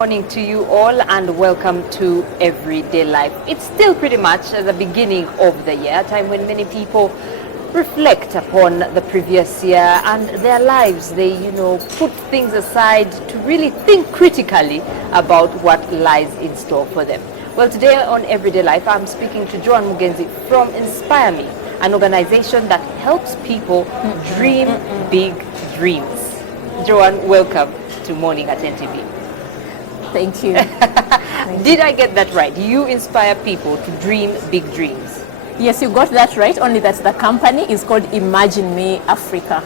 Morning to you all and welcome to Everyday Life. It's still pretty much at the beginning of the year, a time when many people reflect upon the previous year and their lives. They, put things aside to really think critically about what lies in store for them. Well, today on Everyday Life, I'm speaking to Joan Mugenzi from Inspire Me, an organization that helps people dream big dreams. Joan, welcome to Morning at NTV. Thank you. Did I get that right? You inspire people to dream big dreams. Yes, you got that right, only that the company is called Imagine Me Africa.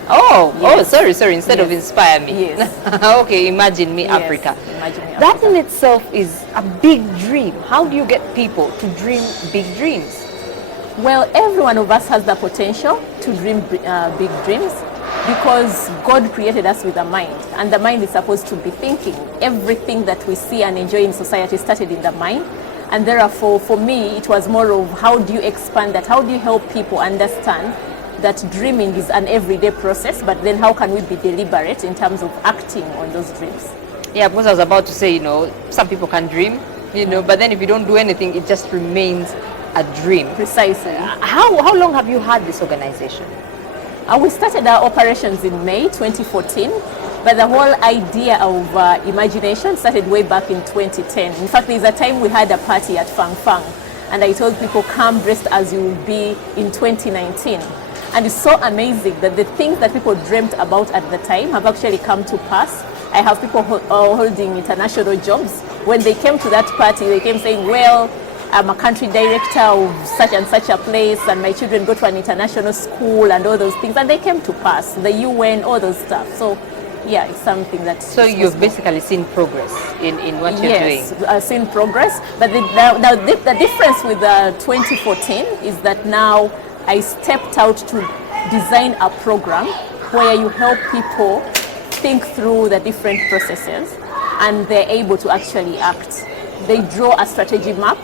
Sorry. Instead of Inspire Me. Yes. Okay, Imagine Me Africa. Imagine Me That Africa. in itself is a big dream. How do you get people to dream big dreams? Well, every one of us has the potential to dream big dreams because God created us with a mind, and the mind is supposed to be thinking. Everything that we see and enjoy in society started in the mind, and therefore for me it was more of how do you expand that, how do you help people understand that dreaming is an everyday process, but then how can we be deliberate in terms of acting on those dreams. Yeah, because I was about to say, some people can dream, but then if you don't do anything, it just remains a dream. Precisely. How long have you had this organization? We started our operations in May 2014, but the whole idea of imagination started way back in 2010. In fact, there's a time we had a party at Fang Fang, and I told people, come dressed as you will be in 2019. And it's so amazing that the things that people dreamt about at the time have actually come to pass. I have people holding international jobs. When they came to that party, they came saying, well, I'm a country director of such and such a place, and my children go to an international school and all those things, and they came to pass, the UN, all those stuff. So yeah, it's something that... So you've basically seen progress in what you're doing? Yes, I've seen progress, but the difference with 2014 is that now I stepped out to design a program where you help people think through the different processes and they're able to actually act. They draw a strategy map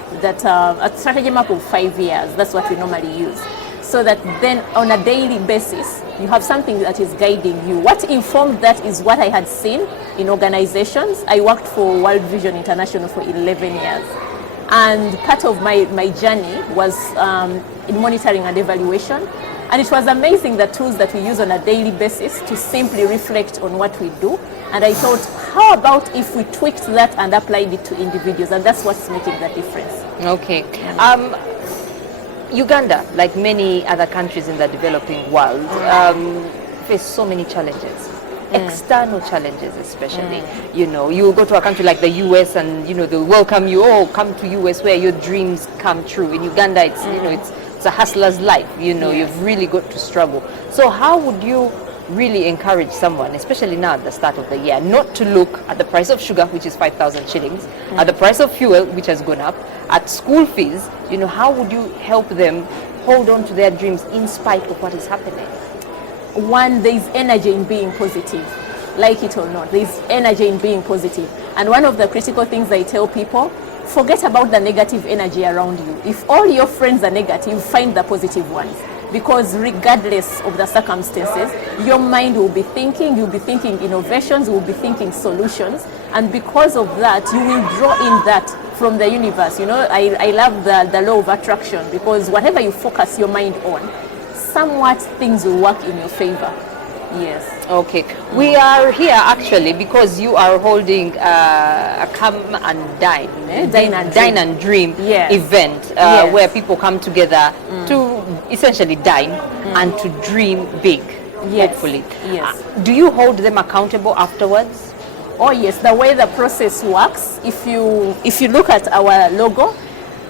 of 5 years. That's what we normally use. So that then on a daily basis, you have something that is guiding you. What informed that is what I had seen in organizations. I worked for World Vision International for 11 years. And part of my journey was in monitoring and evaluation. And it was amazing the tools that we use on a daily basis to simply reflect on what we do. And I thought, how about if we tweaked that and applied it to individuals? And that's what's making the difference. Okay. Uganda, like many other countries in the developing world, face so many challenges. External challenges especially. You go to a country like the US and they welcome you, come to US where your dreams come true. In Uganda it's a hustler's life, you've really got to struggle. So how would you really encourage someone, especially now at the start of the year, not to look at the price of sugar, which is 5,000 shillings, at the price of fuel, which has gone up, at school fees? How would you help them hold on to their dreams in spite of what is happening? One, there is energy in being positive. Like it or not, there is energy in being positive. And one of the critical things I tell people, forget about the negative energy around you. If all your friends are negative, find the positive ones. Because regardless of the circumstances, your mind will be thinking, you'll be thinking innovations, you'll be thinking solutions. And because of that, you will draw in that from the universe. I love the law of attraction, because whatever you focus your mind on, somewhat things will work in your favor. Yes. Okay. We are here actually because you are holding a Come and Dine, Dine and Dream event where people come together to essentially dine and to dream big, hopefully. Yes. Do you hold them accountable afterwards? Oh yes, the way the process works, if you look at our logo,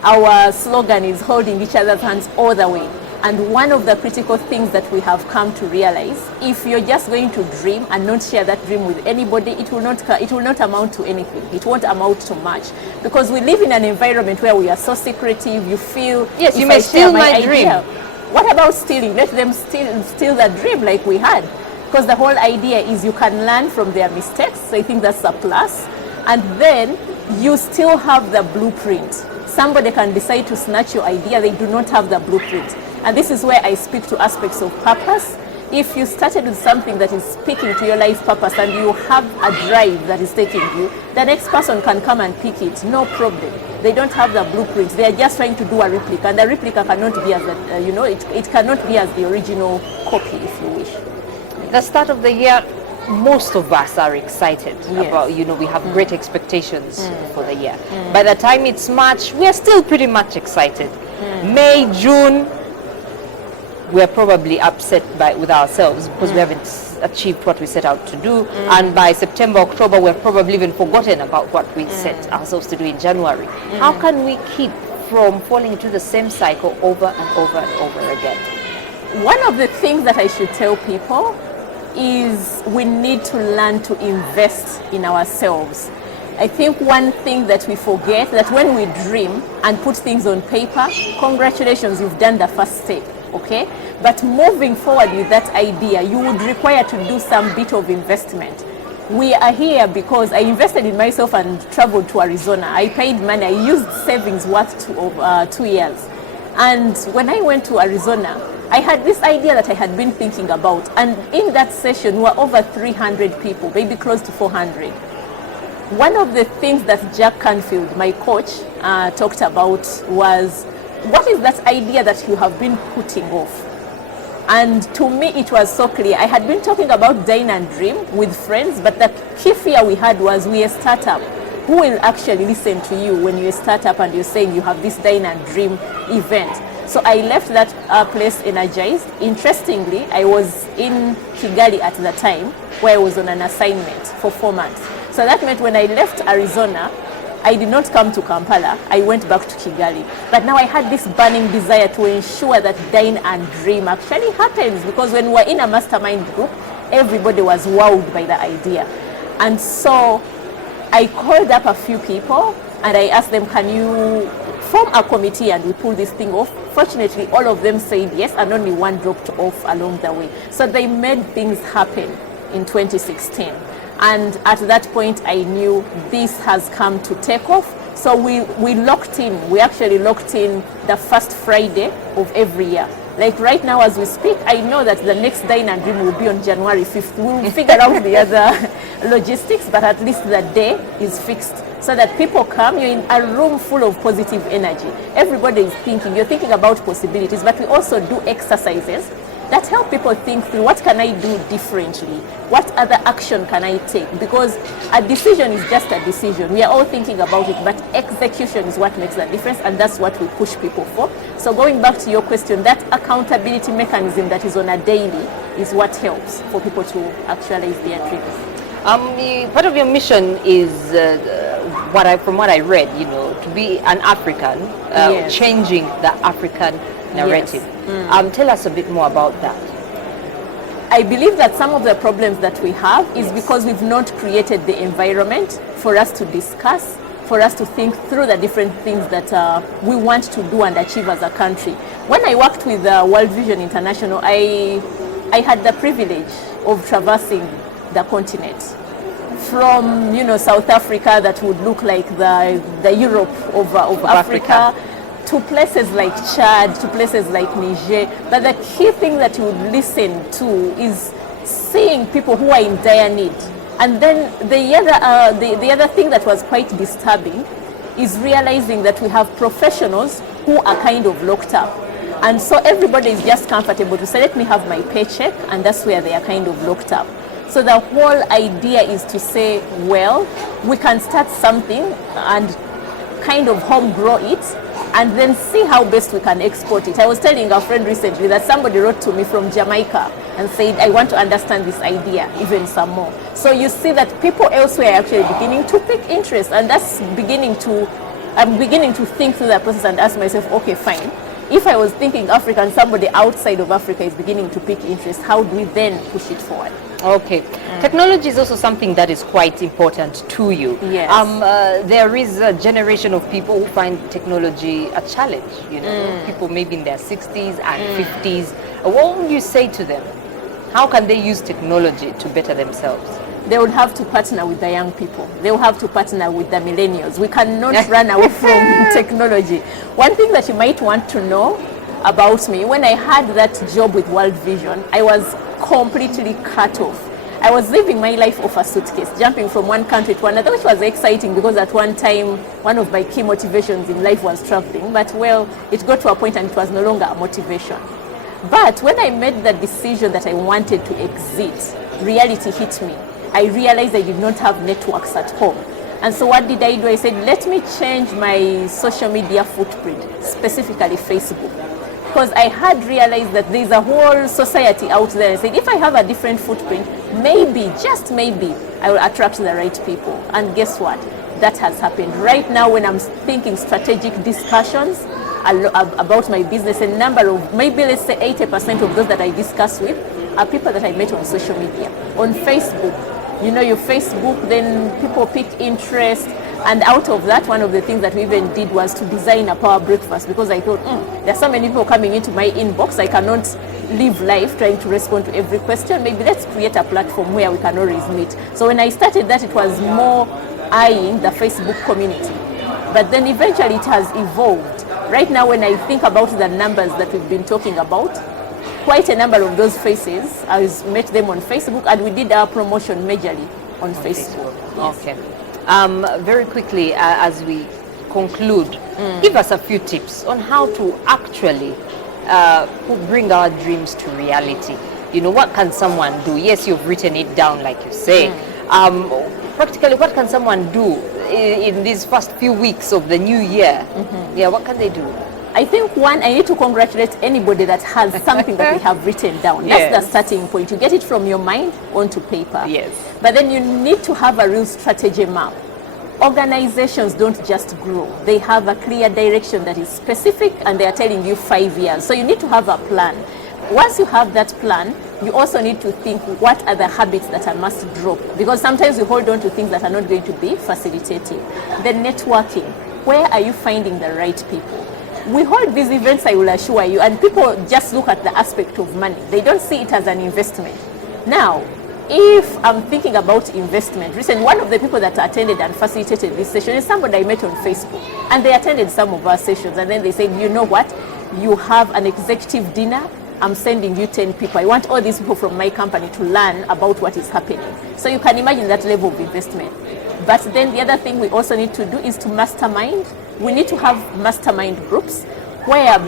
our slogan is holding each other's hands all the way. And one of the critical things that we have come to realize, if you're just going to dream and not share that dream with anybody, it will not amount to anything. It won't amount to much. Because we live in an environment where we are so secretive, you feel, yes, you may steal my dream. What about stealing? Let them steal the dream like we had. Because the whole idea is you can learn from their mistakes. So I think that's a plus. And then you still have the blueprint. Somebody can decide to snatch your idea, they do not have the blueprint. And this is where I speak to aspects of purpose. if you started with something that is speaking to your life purpose and you have a drive that is taking you, the next person can come and pick it, no problem. They don't have the blueprint. They are just trying to do a replica, and the replica cannot be as it cannot be as the original copy, if you wish. The start of the year, most of us are excited about, we have great expectations for the year. By the time it's March, we are still pretty much excited. May, June, we're probably upset with ourselves because we haven't achieved what we set out to do. And by September, October, we've probably even forgotten about what we set ourselves to do in January. How can we keep from falling into the same cycle over and over and over again? One of the things that I should tell people is we need to learn to invest in ourselves. I think one thing that we forget, that when we dream and put things on paper, congratulations, you've done the first step, okay? But moving forward with that idea, you would require to do some bit of investment. We are here because I invested in myself and traveled to Arizona. I paid money, I used savings worth of 2 years. And when I went to Arizona, I had this idea that I had been thinking about, and in that session we were over 300 people, maybe close to 400. One of the things that Jack Canfield, my coach, talked about was, what is that idea that you have been putting off? And to me it was so clear. I had been talking about dine and dream with friends, but the key fear we had was, we are a startup. Who will actually listen to you when you're a startup and you're saying you have this dine and dream event? So I left that place energized. Interestingly, I was in Kigali at the time, where I was on an assignment for 4 months. So that meant when I left Arizona, I did not come to Kampala. I went back to Kigali. But now I had this burning desire to ensure that dine and dream actually happens, because when we're in a mastermind group, everybody was wowed by the idea. And so I called up a few people and I asked them, can you form a committee and we pull this thing off? Fortunately, all of them said yes, and only one dropped off along the way. So they made things happen in 2016. And at that point, I knew this has come to take off. So we locked in. We actually locked in the first Friday of every year. Like right now as we speak, I know that the next Dine and Dream will be on January 5th. We'll figure out the other logistics, but at least the day is fixed. So that people come, you're in a room full of positive energy. Everybody is thinking, you're thinking about possibilities, but we also do exercises that help people think through, what can I do differently? What other action can I take? Because a decision is just a decision. We are all thinking about it, but execution is what makes the difference, and that's what we push people for. So going back to your question, that accountability mechanism that is on a daily is what helps for people to actualize their dreams. Part of your mission is, from what I read, to be an African, Yes. changing the African narrative. Yes. Tell us a bit more about that. I believe that some of the problems that we have is because we've not created the environment for us to discuss, for us to think through the different things that we want to do and achieve as a country. When I worked with World Vision International, I had the privilege of traversing the continent. From South Africa, that would look like the Europe of Africa, to places like Chad, to places like Niger. But the key thing that you would listen to is seeing people who are in dire need. And then the other thing that was quite disturbing is realizing that we have professionals who are kind of locked up. And so everybody is just comfortable to say, let me have my paycheck, and that's where they are kind of locked up. So the whole idea is to say, well, we can start something and kind of home grow it, and then see how best we can export it. I was telling a friend recently that somebody wrote to me from Jamaica and said, I want to understand this idea even some more. So you see that people elsewhere are actually beginning to pick interest, and that's I'm beginning to think through that process and ask myself, okay, fine. If I was thinking Africa and somebody outside of Africa is beginning to pick interest, how do we then push it forward? Okay. Technology is also something that is quite important to you. Yes. There is a generation of people who find technology a challenge, people maybe in their 60s and 50s. What would you say to them? How can they use technology to better themselves? They would have to partner with the young people. They will have to partner with the millennials. We cannot run away from technology. One thing that you might want to know about me. When I had that job with World Vision, I was completely cut off. I was living my life off a suitcase, jumping from one country to another, which was exciting because at one time, one of my key motivations in life was traveling. But well, it got to a point and it was no longer a motivation. But when I made the decision that I wanted to exit, reality hit me. I realized I did not have networks at home. And so what did I do? I said, let me change my social media footprint, specifically Facebook. Because I had realized that there's a whole society out there. I said, if I have a different footprint, maybe, just maybe, I will attract the right people. And guess what? That has happened. Right now, when I'm thinking strategic discussions about my business, a number of, maybe let's say 80% of those that I discuss with are people that I met on social media, on Facebook. You know, your Facebook, then people pick interest. And out of that, one of the things that we even did was to design a power breakfast, because I thought, there's so many people coming into my inbox, I cannot live life trying to respond to every question. Maybe let's create a platform where we can always meet. So when I started that, it was more eyeing the Facebook community. But then eventually it has evolved. Right now, when I think about the numbers that we've been talking about, quite a number of those faces, I met them on Facebook, and we did our promotion majorly on Facebook. Yes. Okay. Very quickly, as we conclude, give us a few tips on how to actually bring our dreams to reality. You know, what can someone do? Yes, you've written it down, like you say. Practically, what can someone do in these first few weeks of the new year? Yeah, what can they do? I think one, I need to congratulate anybody that has something that they have written down. That's the starting point. You get it from your mind onto paper. Yes. But then you need to have a real strategy map. Organizations don't just grow. They have a clear direction that is specific, and they are telling you 5 years. So you need to have a plan. Once you have that plan, you also need to think, what are the habits that I must drop? Because sometimes you hold on to things that are not going to be facilitating. The networking. Where are you finding the right people? We hold these events, I will assure you, and people just look at the aspect of money. They don't see it as an investment. Now, if I'm thinking about investment, recently one of the people that attended and facilitated this session is somebody I met on Facebook, and they attended some of our sessions, and then they said, you know what, you have an executive dinner, I'm sending you 10 people. I want all these people from my company to learn about what is happening. So you can imagine that level of investment. But then the other thing we also need to do is to mastermind. We need to have mastermind groups where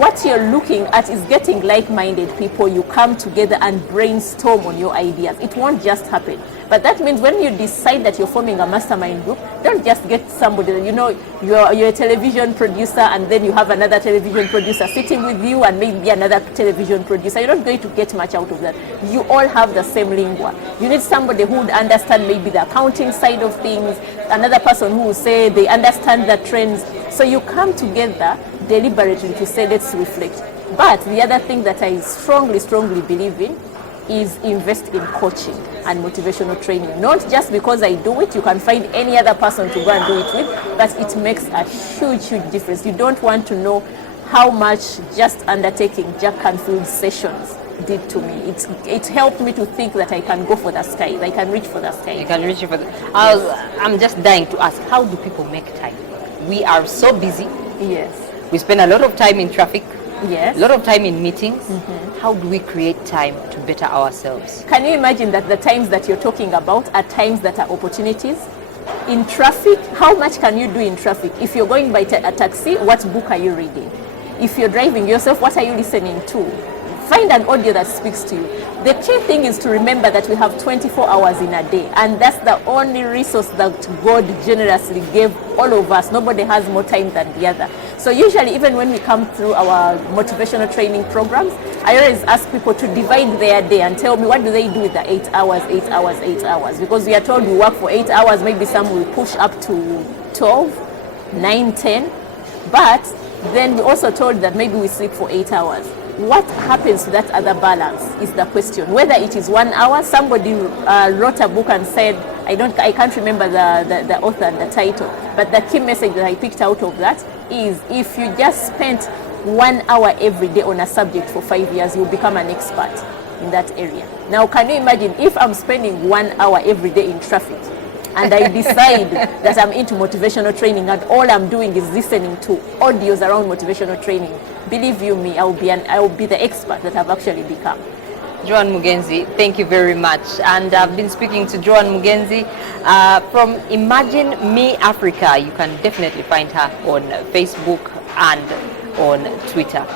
what you're looking at is getting like-minded people. You come together and brainstorm on your ideas. It won't just happen. But that means when you decide that you're forming a mastermind group, don't just get somebody, you know, you're a television producer, and then you have another television producer sitting with you, and maybe another television producer. You're not going to get much out of that. You all have the same lingua. You need somebody who would understand maybe the accounting side of things, another person who will say they understand the trends. So you come together deliberately to say, let's reflect. But the other thing that I strongly believe in is invest in coaching and motivational training. Not just because I do it, you can find any other person to go and do it with, but it makes a huge difference. You don't want to know how much just undertaking Jack Canfield's sessions did to me. It helped me to think that I can go for the sky, I can reach for the sky. You can reach for the... I'm just dying to ask, how do people make time? We are so busy. Yes. We spend a lot of time in traffic. Yes. A lot of time in meetings. How do we create time to better ourselves? Can you imagine that the times that you're talking about are times that are opportunities? In traffic, how much can you do in traffic? If you're going by a taxi, what book are you reading? If you're driving yourself, what are you listening to? Find an audio that speaks to you. The key thing is to remember that we have 24 hours in a day, and that's the only resource that God generously gave all of us. Nobody has more time than the other. So usually, even when we come through our motivational training programs, I always ask people to divide their day and tell me what do they do with the 8 hours, 8 hours, 8 hours. Because we are told we work for 8 hours, maybe some will push up to 12, 9, 10. But then we also told that maybe we sleep for 8 hours. What happens to that other balance is the question. Whether it is 1 hour, somebody wrote a book and said, I can't remember the author and the title, but the key message that I picked out of that is, if you just spent 1 hour every day on a subject for 5 years, you'll become an expert in that area. Now, can you imagine if I'm spending 1 hour every day in traffic, and I decide that I'm into motivational training, and all I'm doing is listening to audios around motivational training, believe you me, I will be the expert that I've actually become. Joan Mugenzi, thank you very much. And I've been speaking to Joan Mugenzi from Imagine Me Africa. You can definitely find her on Facebook and on Twitter.